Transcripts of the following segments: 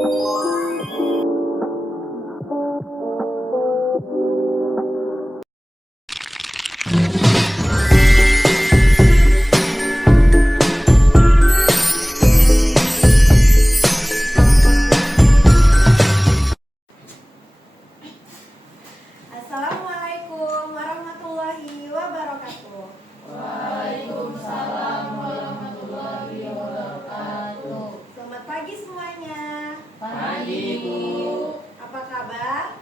Assalamualaikum warahmatullahi wabarakatuh. Waalaikumsalam warahmatullahi wabarakatuh. Selamat pagi semuanya. Pagi, Ibu. Apa kabar?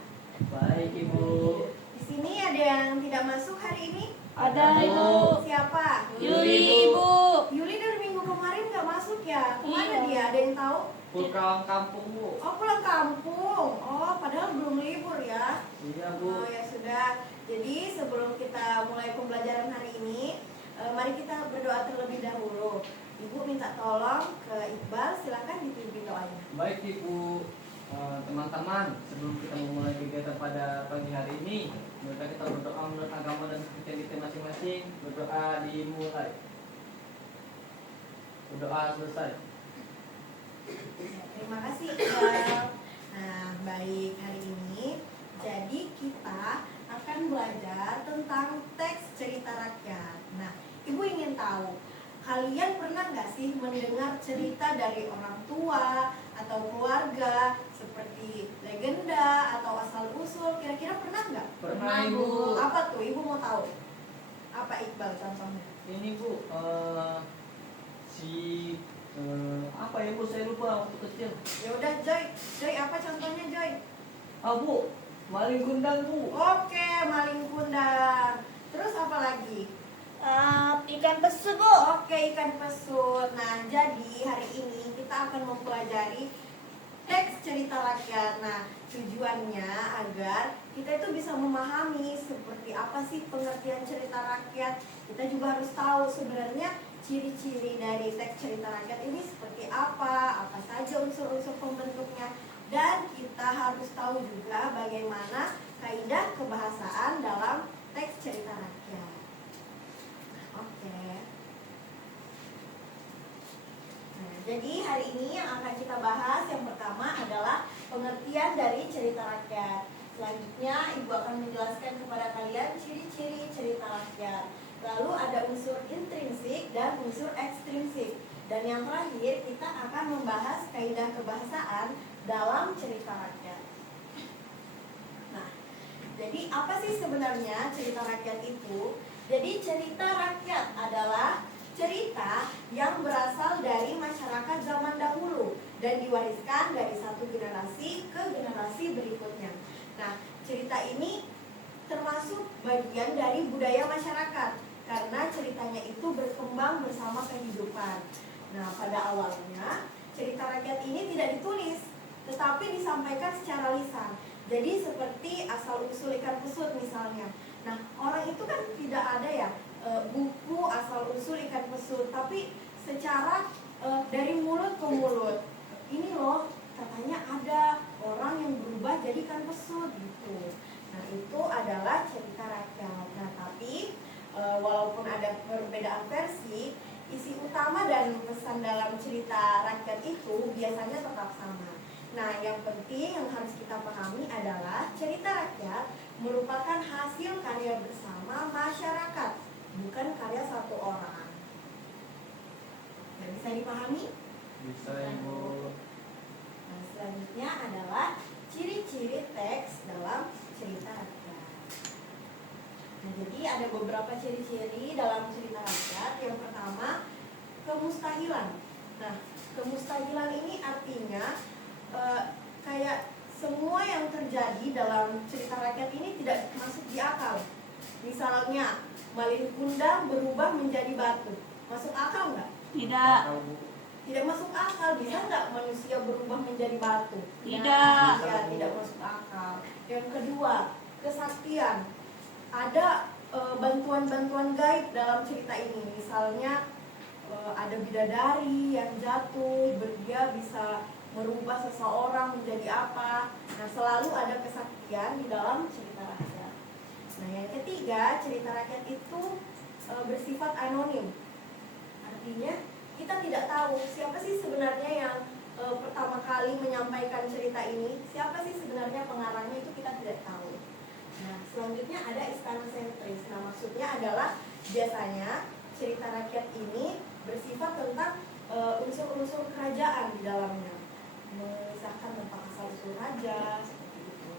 Baik, Ibu. Di sini ada yang tidak masuk hari ini? Ada, Ibu. Siapa? Yuli, Ibu. Yuli dari minggu kemarin nggak masuk ya? Kemana Iya. dia? Ada yang tahu? Pulang kampung, Bu. Oh, pulang kampung. Oh, padahal belum libur ya? Iya, Bu. Oh, ya sudah. Jadi sebelum kita mulai pembelajaran hari ini, mari kita berdoa terlebih dahulu. Ibu minta tolong ke Iqbal, silakan dipimpin doanya. Baik, Ibu. Teman-teman, sebelum kita memulai kegiatan pada pagi hari ini, mari kita berdoa menurut agama dan kepercayaan kita masing-masing. Berdoa dimulai. Berdoa selesai. Terima kasih Iqbal. Nah, baik, hari ini jadi kita akan belajar tentang teks cerita rakyat. Nah, Ibu ingin tahu, kalian pernah nggak sih mendengar cerita dari orang tua atau keluarga seperti legenda atau asal-usul? Kira-kira pernah nggak? Pernah, Ibu. Apa tuh? Ibu mau tahu? Apa Iqbal contohnya? Ini, Bu, apa ya, Bu, saya lupa waktu kecil. Ya udah Joy, Joy apa contohnya Joy? Bu, maling kundang, Bu. Oke, maling kundang. Terus apa lagi? Ikan pesut, Bu. Oke, ikan pesut. Nah, jadi hari ini kita akan mempelajari teks cerita rakyat. Nah, tujuannya agar kita itu bisa memahami seperti apa sih pengertian cerita rakyat. Kita juga harus tahu sebenarnya ciri-ciri dari teks cerita rakyat ini seperti apa saja unsur-unsur pembentuknya. Dan kita harus tahu juga bagaimana kaidah kebahasaan dalam teks cerita rakyat. Oke. Nah, jadi hari ini yang akan kita bahas yang pertama adalah pengertian dari cerita rakyat. Selanjutnya Ibu akan menjelaskan kepada kalian ciri-ciri cerita rakyat. Lalu ada unsur intrinsik dan unsur ekstrinsik. Dan yang terakhir kita akan membahas kaidah kebahasaan dalam cerita rakyat. Nah, jadi apa sih sebenarnya cerita rakyat itu? Jadi cerita rakyat adalah cerita yang berasal dari masyarakat zaman dahulu dan diwariskan dari satu generasi ke generasi berikutnya. Nah, cerita ini termasuk bagian dari budaya masyarakat karena ceritanya itu berkembang bersama kehidupan. Nah, pada awalnya cerita rakyat ini tidak ditulis, tetapi disampaikan secara lisan. Jadi seperti asal-usul ikan pesut misalnya. Nah, orang itu kan tidak ada ya buku asal-usul ikan pesut, tapi secara dari mulut ke mulut. Ini loh, katanya ada orang yang berubah jadi ikan pesut gitu. Nah, itu adalah cerita rakyat. Nah, tapi walaupun ada perbedaan versi, isi utama dan pesan dalam cerita rakyat itu biasanya tetap sama. Nah, yang penting yang harus kita pahami adalah cerita rakyat merupakan hasil karya bersama masyarakat, bukan karya satu orang. Nah, bisa dipahami? Bisa, Ibu. Nah, selanjutnya adalah ciri-ciri teks dalam cerita rakyat. Nah, jadi ada beberapa ciri-ciri dalam cerita rakyat. Yang pertama, kemustahilan. Nah, kemustahilan ini artinya kayak semua yang terjadi dalam cerita rakyat ini tidak masuk di akal. Misalnya, maling kundang berubah menjadi batu. Masuk akal nggak? Tidak. Tidak masuk akal. Bisa nggak manusia berubah menjadi batu? Tidak. Ya, tidak masuk akal. Yang kedua, kesaktian. Ada bantuan-bantuan gaib dalam cerita ini. Misalnya ada bidadari yang jatuh, dia bisa merubah seseorang menjadi apa. Nah, selalu ada kesaktian di dalam cerita rakyat. Nah, yang ketiga, cerita rakyat itu bersifat anonim. Artinya kita tidak tahu siapa sih sebenarnya yang pertama kali menyampaikan menyampaikan cerita ini, siapa sih sebenarnya pengarangnya itu kita tidak tahu. Nah, selanjutnya ada istana sentris. Nah, maksudnya adalah biasanya cerita rakyat ini bersifat tentang unsur-unsur kerajaan di dalamnya, mengisahkan tentang asal-usul raja seperti itu.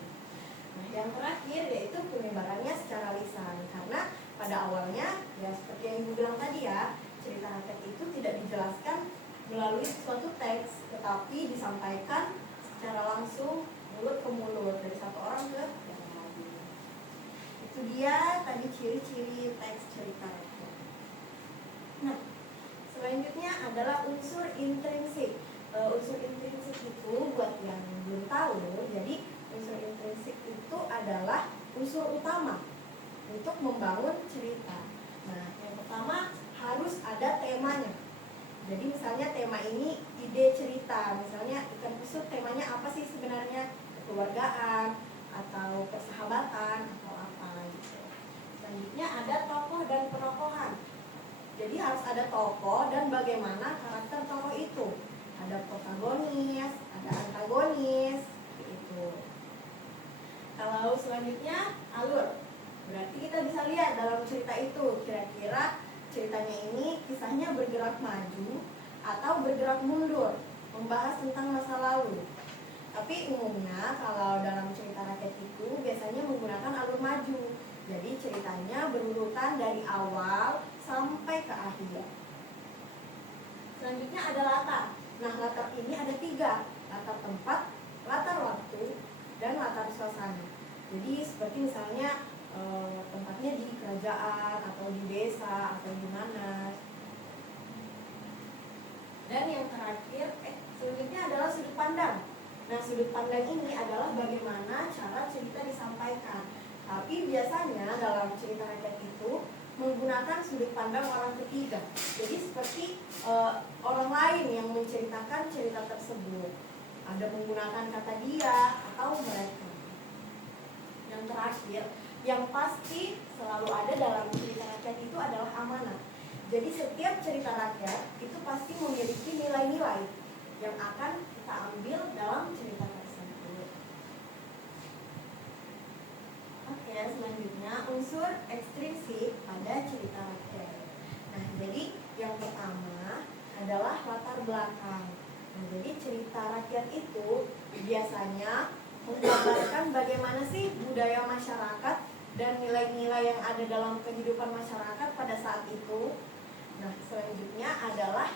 Nah, yang terakhir yaitu penyebarannya secara lisan, karena pada awalnya ya seperti yang Ibu bilang tadi ya, cerita rakyat itu tidak dijelaskan melalui suatu teks, tetapi disampaikan secara langsung mulut ke mulut dari satu orang ke yang lain. Itu dia tadi ciri-ciri teks cerita rakyat. Nah, selanjutnya adalah unsur intrinsik. Unsur intrinsik itu buat yang belum tahu, jadi unsur intrinsik itu adalah unsur utama untuk membangun cerita. Nah, yang pertama harus ada temanya. Jadi misalnya tema ini ide cerita, misalnya ikan busuk temanya apa sih sebenarnya, kekeluargaan atau persahabatan atau apa gitu. Selanjutnya ada tokoh dan penokohan. Jadi harus ada tokoh dan bagaimana karakter tokoh itu. Ada protagonis, ada antagonis, gitu. Kalau selanjutnya alur, berarti kita bisa lihat dalam cerita itu kira-kira ceritanya ini kisahnya bergerak maju atau bergerak mundur, membahas tentang masa lalu. Tapi umumnya kalau dalam cerita rakyat itu biasanya menggunakan alur maju. Jadi ceritanya berurutan dari awal sampai ke akhir. Selanjutnya ada latar. Nah, latar ini ada 3, latar tempat, latar waktu, dan latar suasana. Jadi seperti misalnya tempatnya di kerajaan atau di desa atau di mana. Dan yang terakhir, selanjutnya adalah sudut pandang. Nah, sudut pandang ini adalah bagaimana cara cerita disampaikan. Tapi biasanya dalam cerita rakyat itu menggunakan sudut pandang orang ketiga. Jadi seperti orang lain yang menceritakan cerita tersebut. Ada menggunakan kata dia atau mereka. Yang terakhir, yang pasti selalu ada dalam cerita rakyat itu adalah amanat. Jadi setiap cerita rakyat itu pasti memiliki nilai-nilai yang akan kita ambil dalam cerita tersebut. Oke, selanjutnya unsur ekstrinsik pada cerita rakyat. Nah, jadi yang pertama adalah latar belakang. Nah, jadi cerita rakyat itu biasanya menggambarkan bagaimana sih budaya masyarakat dan nilai-nilai yang ada dalam kehidupan masyarakat pada saat itu. Nah, selanjutnya adalah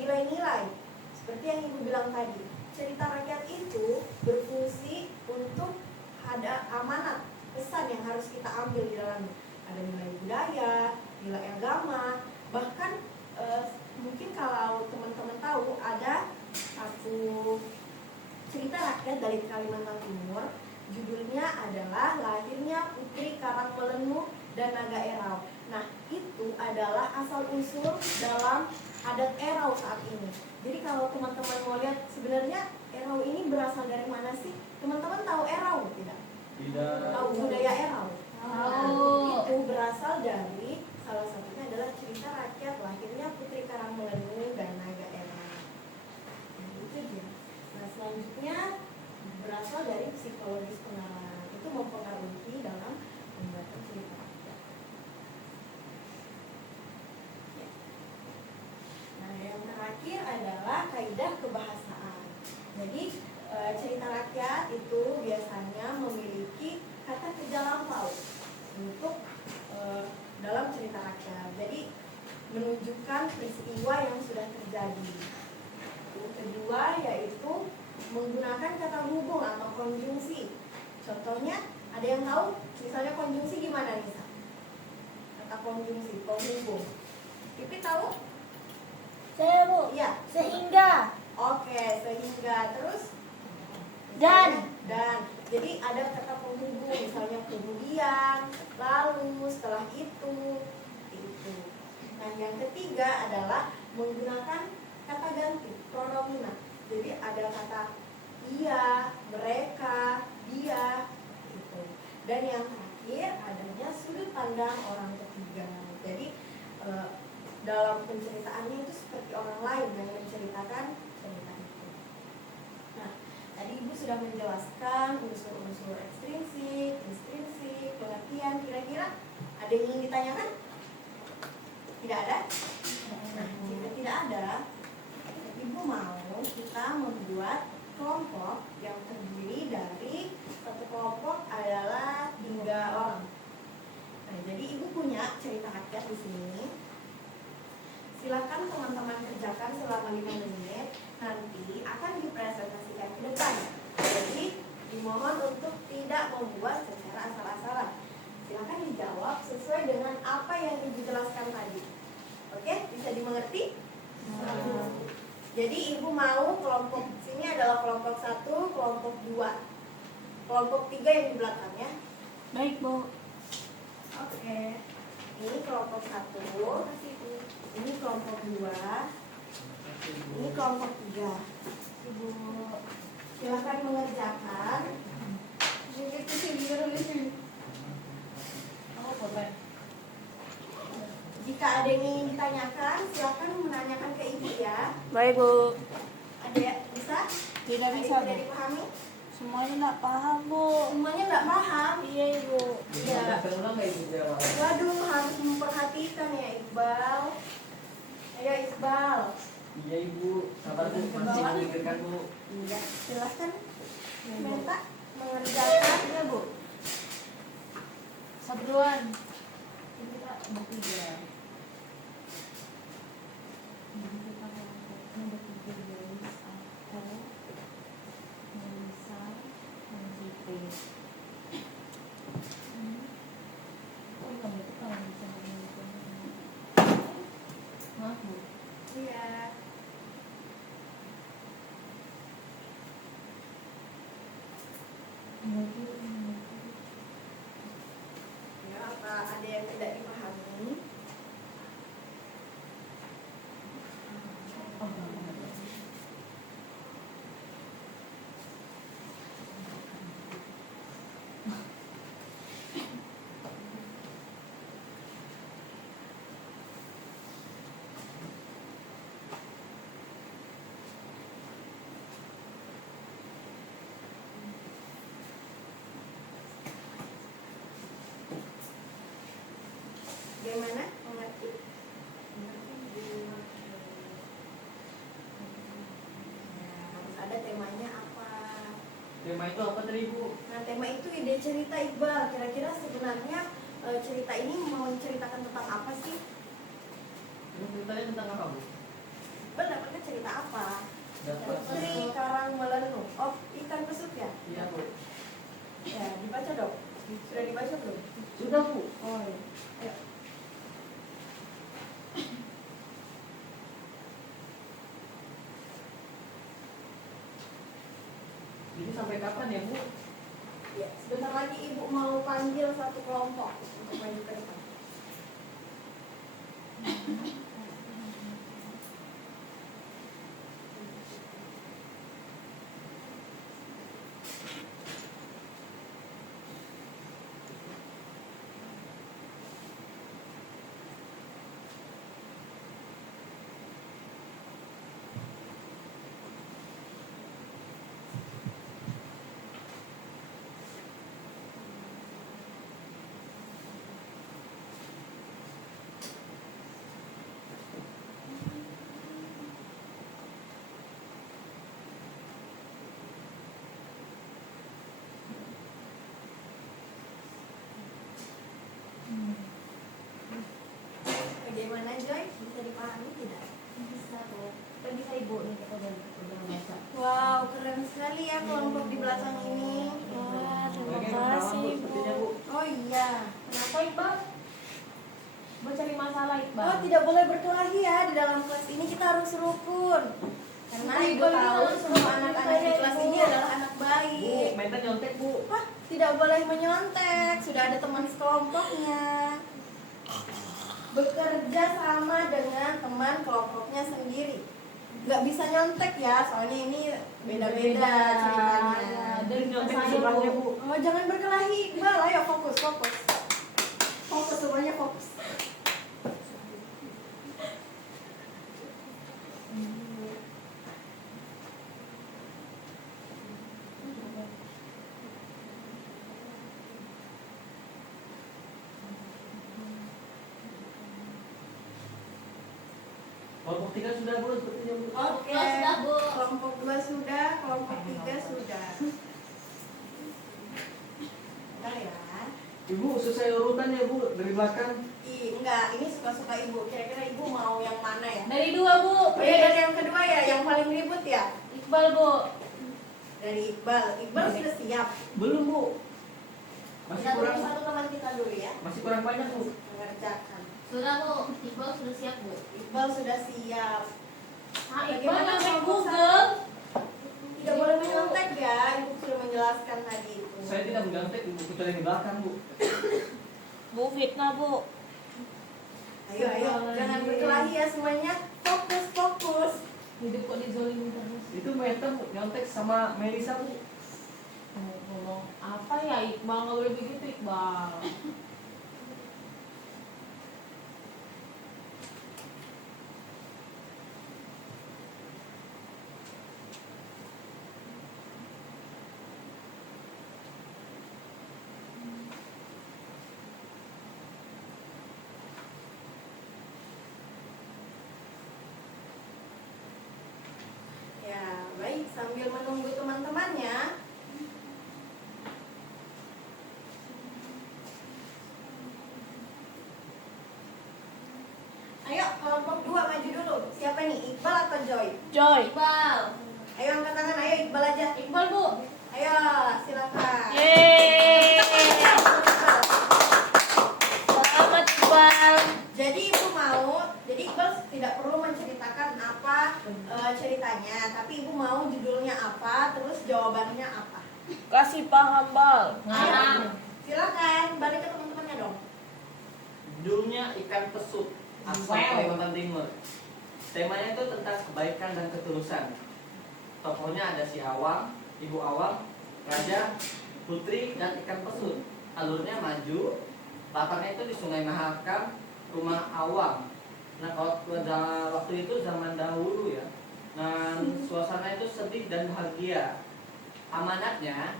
nilai-nilai. Seperti yang Ibu bilang tadi, cerita rakyat itu berfungsi untuk ada amanat, pesan yang harus kita ambil di dalamnya. Ada nilai budaya, nilai agama, bahkan mungkin kalau teman-teman tahu ada satu cerita rakyat dari Kalimantan Timur, judulnya adalah Lahirnya Putri Karangmelenu dan Naga Erau. Nah, itu adalah asal usul dalam adat Erau saat ini. Jadi kalau teman-teman mau lihat sebenarnya Erau ini berasal dari mana sih? Teman-teman tahu Erau tidak? Tidak. Tahu budaya Erau? Tahu. Itu berasal dari salah satunya adalah cerita rakyat Lahirnya Putri Karangmelenu dan Naga Erau. Nah, itu dia. Nah, selanjutnya berasal dari psikologis pengarang. Itu mempengaruhi dalam pembuatan cerita rakyat. Ya. Nah, yang terakhir adalah kaidah kebahasaan. Jadi cerita rakyat itu biasanya memiliki kata kerja lampau untuk dalam cerita rakyat. Jadi menunjukkan peristiwa yang sudah terjadi. Yang kedua yaitu menggunakan kata hubung atau konjungsi. Contohnya, ada yang tahu misalnya konjungsi gimana Nisa? Kata konjungsi, penghubung. Pipi tahu? Saya Bu. Iya. Sehingga. Oke, sehingga. Terus? Dan. Dan. Jadi ada kata penghubung, misalnya kemudian, lalu, setelah itu. Nah, yang ketiga adalah menggunakan kata ganti, pronomina. Jadi ada kata ia, mereka, dia, gitu. Dan yang terakhir adanya sudut pandang orang ketiga. Jadi dalam penceritaannya itu seperti orang lain yang menceritakan cerita itu. Nah, sudah menjelaskan unsur-unsur ekstrinsik, intrinsik, pengertian. Kira-kira ada yang ingin ditanyakan? Tidak ada? Nah, jika tidak ada, Ibu mau kita membuat kelompok yang terdiri dari satu kelompok adalah 3 orang. Nah, jadi Ibu punya cerita rakyat di sini. Silakan teman-teman kerjakan selama 5 menit. Nanti akan dipresentasikan ke depan. Jadi dimohon untuk tidak membuat secara asal-asalan. Silakan dijawab sesuai dengan apa yang Ibu jelaskan tadi. Oke, bisa dimengerti? Jadi Ibu mau kelompok sini adalah kelompok 1, kelompok 2, kelompok 3 yang di belakangnya. Baik, Bu. Oke. Ini kelompok 1, ini kelompok 2, ini kelompok 3. Ibu silakan mengerjakan. Jika ada yang ingin ditanyakan, silakan menanyakan ke Ibu ya. Baik, Bu. Ada yang bisa? Tidak Ada bisa, yang Bu. tidak dipahami? Semuanya nggak paham, Bu. Semuanya nggak paham? Iya, Ibu. Iya. Bisa ulang nggak Ibu jawab? Waduh, harus memperhatikan ya Iqbal. Ayo Iqbal. Iya Ibu, sabar Bu, masih memikirkan Bu. Iya, silahkan minta mengerjakan ya Bu. Sabduan. Ini kita bertiga. Jadi kita melakukan bertiga guys atau Melisa dan Siti. Oh, kamu itu kalau bisa menunjukkan. Maaf, Bu. Iya. Ya, apa ada yang tidak dipahami? Oh, enggak. Bagaimana? Mengerti? Ya, harus ada temanya apa? Tema itu apa tadi Ibu? Nah, tema itu ide cerita Iqbal. Kira-kira sebenarnya cerita ini mau menceritakan tentang apa sih? Ini ceritanya tentang apa Bu? Iqbal dapatnya cerita apa? Dapat Putri Karang Melenu. Oh, ikan besuk ya? Iya Bu. Ya, dibaca dong. Sudah dibaca belum? Sudah Bu. Oh iya. Ayo. Jadi sampai kapan ya Bu? Ya, sebentar lagi Ibu mau panggil satu kelompok untuk maju ke depan. Bagaimana Joy? Bisa dipahami tidak? Bisa, Bu. Kan bisa Ibu nih kita udah baca. Wow, keren sekali ya kelompok di belakang ini. Wah, terima Oke, kasih, Bu, Bu. sepertinya, Bu. Oh iya. Kenapa, Iqbal? Mau cari masalah, Iqbal? Oh, tidak boleh berkelahi ya di dalam kelas ini, kita harus rukun. Karena Bu, Ibu Iqbal tahu ini semua harus anak-anak di rukun, kelas Bu. ini adalah anak Bu, baik. mainnya nyontek Bu. Wah, tidak boleh menyontek. Sudah ada teman sekelompoknya. Bekerja sama dengan teman kelompoknya sendiri. Nggak bisa nyontek ya, soalnya ini beda-beda ceritanya. Dan Nyontek saya, sebelahnya, Bu. Bu. Oh, jangan berkelahi, Iqbal. Ayo fokus, fokus. Fokus, semuanya fokus. Kelompok 3 sudah Bu, sepertinya Bu. Oke. Sudah, Bu. Kelompok 2 sudah, kelompok 3 sudah. Bentar ya. Ibu selesai urutan ya Bu, dari belakang. Enggak, ini suka-suka ibu. Kira-kira ibu mau yang mana ya? Dari 2, Bu. Oh ya, dari yang kedua ya, yang paling ribut ya? Iqbal, Bu. Dari Iqbal. Iqbal sudah siap. Belum Bu. Masih Kita tunggu kurang, satu teman kita dulu ya. masih kurang banyak Bu. Mengerjakan. Sudah, Bu. Iqbal sudah siap, Bu. Iqbal sudah siap. Nah, Iqbal Bagaimana yang main kelompok Google. Tidak boleh menyontek ya, ibu sudah menjelaskan tadi itu. Saya tidak mengganteng Ibu, kecuali di belakang Bu. Bu, fitnah, Bu. Ayo, jangan berkelahi ya semuanya. Fokus, fokus. Hidup kok dizolimin terus. Itu Meta Bu, nyontek sama Melisa Bu. Ngomong apa ya Iqbal, nggak boleh begitu Iqbal. Ya, baik. Sambil menunggu teman-temannya, ayo kelompok 2 maju dulu. Siapa nih? Iqbal atau Joy? Joy. Iqbal. Ayo angkat tangan, ayo Iqbal aja. Iqbal, Bu. Ayo, silakan. Yeay. Selamat Iqbal. Jadi ibu mau, jadi Iqbal tidak perlu menceritakan apa ceritanya, tapi ibu mau judulnya apa, terus jawabannya apa. Kasih paham Bal. Ayo, silakan balik ke teman-temannya dong. Judulnya Ikan Pesut, asal Wow. Kalimantan Timur. Temanya itu tentang kebaikan dan ketulusan. Tokohnya ada si Awang, Ibu Awang, Raja, Putri, dan ikan pesut. Alurnya maju, latarnya itu di Sungai Mahakam, rumah Awang. Nah, kalau pada waktu itu zaman dahulu ya. Nah, suasana itu sedih dan bahagia. Amanatnya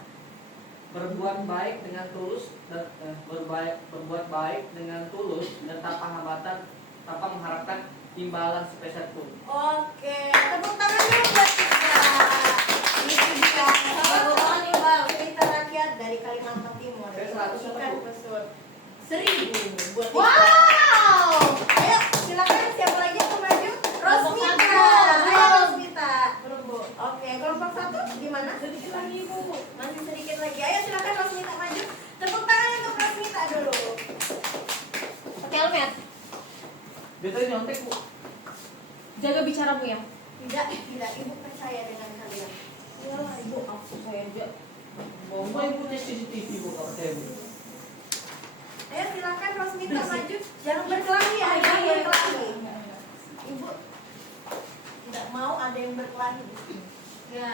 berbuat baik dengan tulus dan berbuat baik dengan tulus dan tanpa hambatan, tanpa mengharapkan imbalan sepeser pun. Oke, tepuk tangan dulu buat kita. Ini dia cerita rakyat dari Kalimantan Timur. Oke, 100 apa, Ikan Bu? pesut. 1000 buat kita. Wow. Ayo, silakan siapa lagi yang mau maju? Rosmita. satu. Ayo Rosmita. Belum, Bu. Oke, kelompok 1 gimana? Sedikit lagi, Bu. Masih sedikit lagi. Ayo silakan Rosmita maju. Tepuk tangan untuk Rosmita dulu. Pakai helmet. Dia tadi nyontek Bu. Jaga bicaramu ya. Tidak, ibu percaya dengan kalian. Iyalah Ibu, aku saya aja. Bawa ibu punya CCTV Bu, kalau saya Bu. Ayo silakan Rosmita maju. Jangan berkelahi ya, jangan berkelahi. Ibu tidak mau ada yang berkelahi di sini. Ya.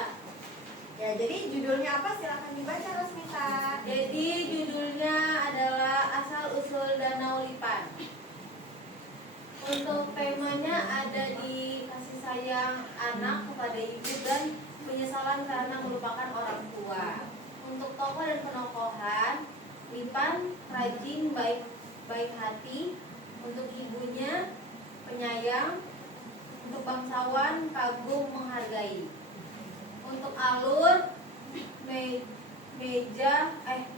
Ya, jadi judulnya apa? Silakan dibaca Rosmita. Jadi judulnya adalah Asal Usul Danau Lipan. Untuk temanya ada di kasih sayang anak kepada ibu dan penyesalan karena melupakan orang tua. Untuk tokoh dan penokohan, Lipan rajin, baik hati. Untuk ibunya penyayang. Untuk bangsawan kagum menghargai. Untuk alur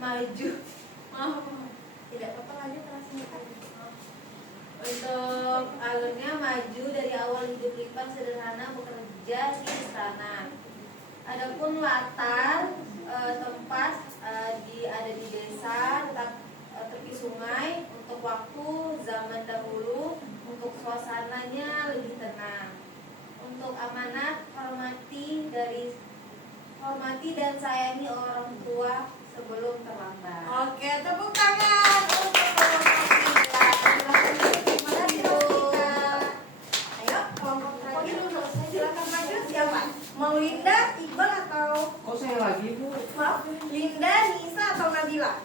maju. Maaf. Tidak apa-apa, lanjut Rosmita. Untuk alurnya maju dari awal hidup Lipan sederhana bekerja di istana. Adapun latar tempat ada di desa tetap tepi sungai. Untuk waktu zaman dahulu, untuk suasananya lebih tenang. Untuk amanat hormati dan sayangi orang tua sebelum terlambat. Oke, tepuk tangan untuk Rosmita. Terima kasih Rosmita. Ayo, kelompok terakhir silakan maju. Siapa? Mau Linda, Iqbal atau Kok saya lagi Bu? maaf, Linda, Nisa atau Nabila?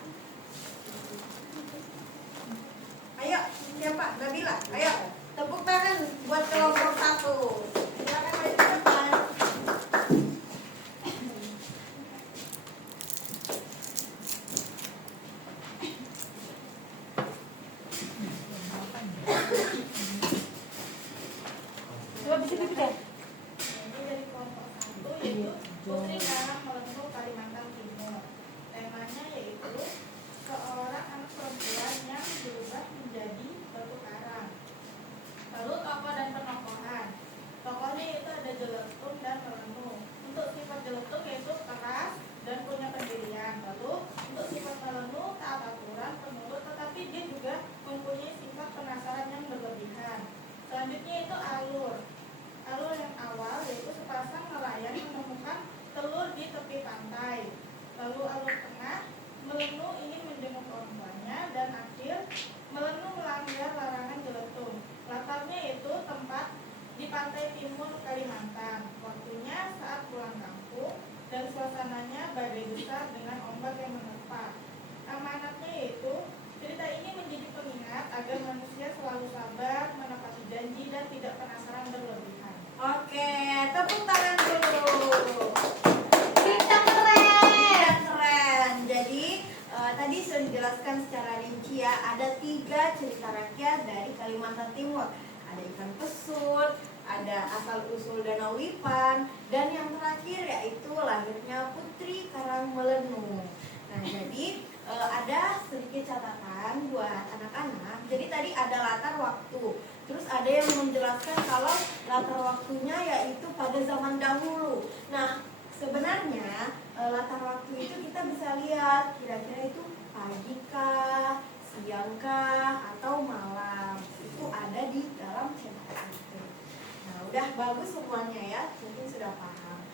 Ayo, siapa? Nabila. Ayo, tepuk tangan buat kelompok 1. Silakan maju ke depan. yaitu Putri Karang Melentu Kalimantan Timur. Temanya yaitu seorang anak perempuan yang berubah menjadi batu karang. Lalu tokoh dan penokohan. Tokohnya itu ada Jeletung dan Melenu. Untuk sifat Jeletung yaitu keras dan punya pendirian. Lalu untuk sifat Melenu taat aturan, penurut, tetapi dia juga mempunyai sifat penasaran yang berlebihan. Selanjutnya itu alur. Alur yang awal yaitu sepasang nelayan menemukan telur di tepi pantai. Lalu alur tengah, Melenu ingin menjenguk orang tuanya, dan akhir Melenu melanggar larangan Jeletung. Latarnya itu tempat di pantai timur Kalimantan. Waktunya saat pulang kampung dan suasananya badai besar dengan ombak yang menerpa. Amanatnya yaitu cerita ini menjadi pengingat agar manusia selalu sabar, menepati janji, dan tidak penasaran berlebihan. Oke, tepuk tangan dulu. Cerita keren. Iya, keren. Jadi tadi sudah dijelaskan secara rinci ya. Ada 3 cerita rakyat dari Kalimantan Timur. Ada ikan pesut, ada asal usul Danau Wipan, dan yang terakhir yaitu lahirnya Putri Karang Melenu. Nah, jadi ada sedikit catatan buat anak-anak. Jadi tadi ada latar waktu. Terus ada yang menjelaskan kalau latar waktunya yaitu pada zaman dahulu. Nah, sebenarnya latar waktu itu kita bisa lihat kira-kira itu pagi kah, siang kah, atau malam. Itu ada di dalam cerita itu. Nah, udah bagus semuanya ya, mungkin sudah paham.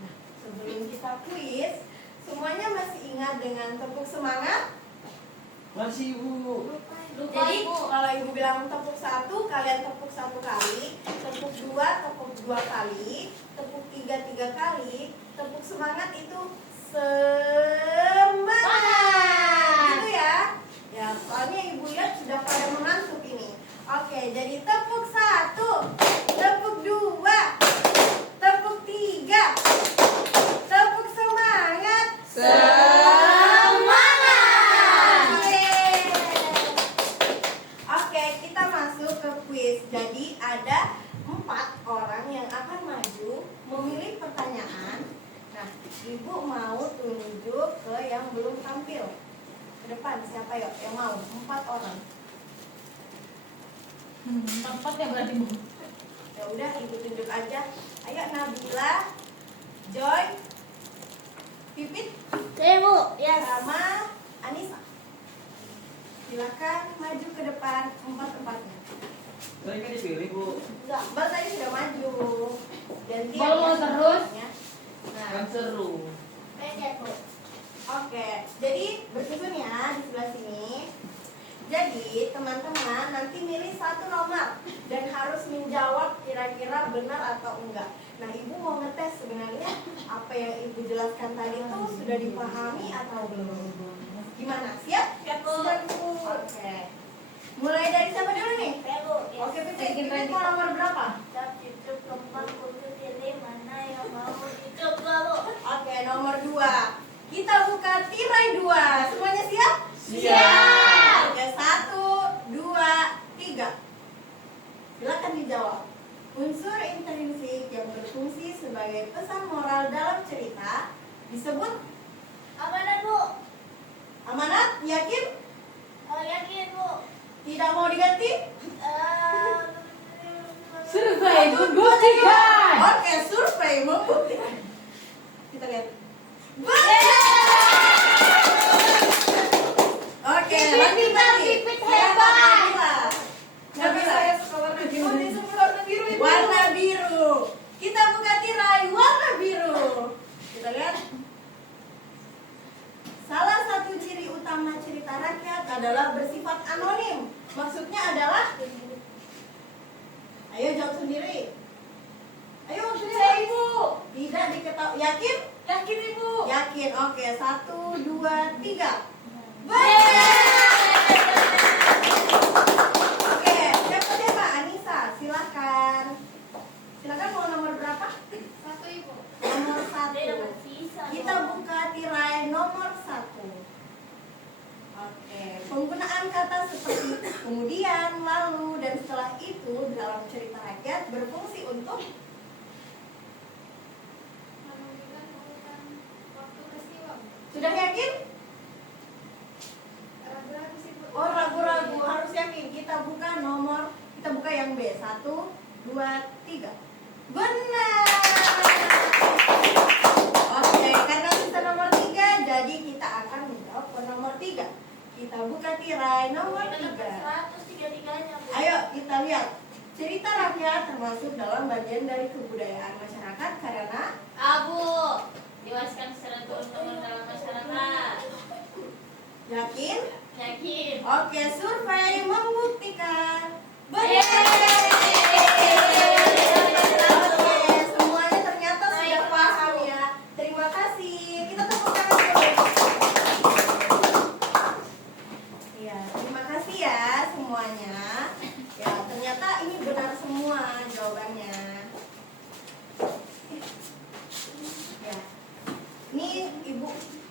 Nah, sebelum kita kuis, semuanya masih ingat dengan tepuk semangat? Masih Ibu. Jadi kalau Ibu bilang tepuk 1, kalian tepuk 1 kali, tepuk 2, tepuk 2 kali, tepuk 3, 3 kali, tepuk semangat itu semangat. Gitu ya. Ya, soalnya Ibu lihat sudah pada mengantuk ini. Oke, jadi tepuk 1, tepuk 2, tepuk 3, tepuk semangat. Oke, kita masuk ke kuis. Jadi ada 4 orang yang akan maju memilih pertanyaan. Nah, Ibu mau tunjuk ke yang belum tampil. Ke depan, siapa yuk yang mau? 4 orang. Tempat ya berarti Bu. Ya udah, Ibu tunjuk aja. Ayo Nabila, Joy, Pipit, Saya Bu. Yes. sama Anissa. Silakan maju ke depan 4-4-nya. Tadi kan dipilih Bu. Enggak, Mbak tadi sudah maju. Gantian Mbak mau ya terus? semuanya. Nah, Kan seru. oke, jadi bersusun ya di sebelah sini. Jadi teman-teman nanti milih 1 nomor dan harus menjawab kira-kira benar atau enggak. Nah, Ibu mau ngetes sebenarnya apa yang Ibu jelaskan tadi itu sudah dipahami atau belum? Gimana? Siap? Siap, Bu. Siap, Bu. Oke. Mulai dari siapa dulu nih? Oke, Pipit mau nomor berapa? Oke, nomor 2. Kita buka tirai 2. Semuanya siap? Siap. Oke, 1, 2, 3. Silakan dijawab. Unsur intrinsik yang berfungsi sebagai pesan moral dalam cerita disebut Amanat Bu. amanat. Yakin? Yakin Bu. Tidak mau diganti? Survei membuktikan. Oke, survei membuktikan. Kita lihat. Benar! Oke, lanjut lagi. Pipit Siapa? hebat. Nabila. Nabila. Saya suka warna biru. Warna biru Ibu. Warna biru. Kita buka tirai warna biru. Kita lihat. Salah satu ciri utama cerita rakyat adalah bersifat anonim. Maksudnya adalah, ayo jawab sendiri. Ayo waktunya Saya habis. Ibu. Tidak diketahui. Yakin? Yakin Ibu. Yakin. Oke, 1, 2, 3. Benar. Oke, siapa? Anissa, silakan. Silakan mau nomor berapa? 1 Ibu. Nomor 1. Kita buka tirai nomor 1. Oke, penggunaan kata seperti kemudian, lalu, dan setelah itu dalam cerita rakyat berfungsi untuk Sudah yakin? Ragu-ragu sih Bu. Oh, ragu-ragu, harus yakin. Kita buka yang B. 1, 2, 3. Benar. Oke, karena sisa nomor 3, jadi kita akan menjawab ke nomor 3. Kita buka tirai nomor 3. 103-3-nya Bu. Ayo kita lihat. Cerita rakyat termasuk dalam bagian dari kebudayaan masyarakat karena Abu diwariskan secara turun-temurun dalam masyarakat. yakin? Yakin. Oke, survei membuktikan. Benar. Yeay. Oke, semuanya ternyata sudah paham ya. Terima kasih. Kita tepuk tangan dulu. Ya, terima kasih ya semuanya. Ya, ternyata ini benar semua jawabannya. Ya. Ini Ibu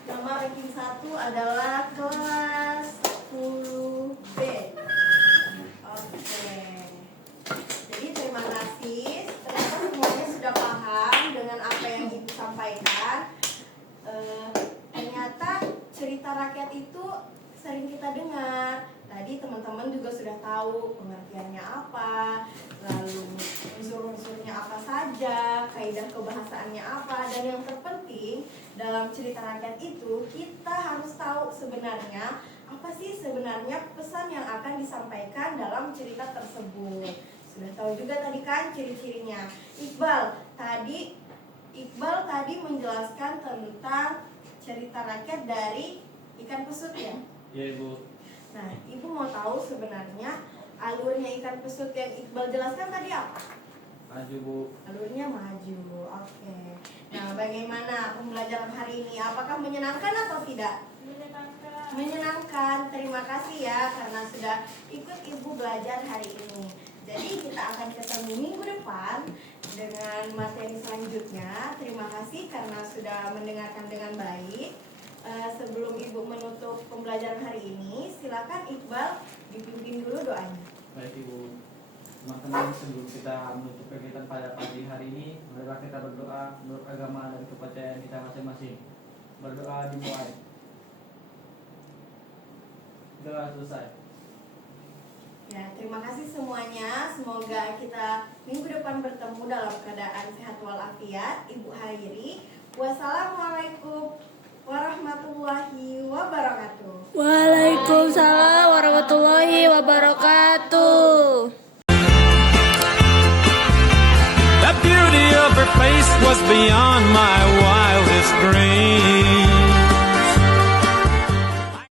nama ranking 1 adalah kelas 10B. Oke. Jadi terima kasih. Ternyata semuanya sudah paham dengan apa yang Ibu sampaikan. Ternyata cerita rakyat itu sering kita dengar. Tadi teman-teman juga sudah tahu pengertiannya apa, lalu unsur-unsurnya apa saja, kaidah kebahasaannya apa, dan yang terpenting dalam cerita rakyat itu kita harus tahu sebenarnya apa sih sebenarnya pesan yang akan disampaikan dalam cerita tersebut. Sudah tahu juga tadi kan ciri-cirinya. Iqbal tadi menjelaskan tentang cerita rakyat dari ikan pesut ya. Iya Ibu. Nah, Ibu mau tahu sebenarnya alurnya ikan pesut yang Iqbal jelaskan tadi apa? Maju Bu. Alurnya maju, oke. Nah, bagaimana pembelajaran hari ini? Apakah menyenangkan atau tidak? Menyenangkan. Menyenangkan, terima kasih ya karena sudah ikut Ibu belajar hari ini. Jadi kita akan ketemu minggu depan dengan materi selanjutnya. Terima kasih karena sudah mendengarkan dengan baik. Sebelum Ibu menutup pembelajaran hari ini, silakan Iqbal dipimpin dulu doanya. Baik Ibu, teman-teman, sebelum kita menutup kegiatan pada pagi hari ini, marilah kita berdoa menurut agama dan kepercayaan kita masing-masing. Berdoa dimulai. Doa selesai. Ya, terima kasih semuanya. Semoga kita minggu depan bertemu dalam keadaan sehat walafiat. Ibu Hairi. Wassalamualaikum warahmatullahi wabarakatuh. Waalaikumsalam warahmatullahi wabarakatuh. The beauty of her face was beyond my wildest dreams.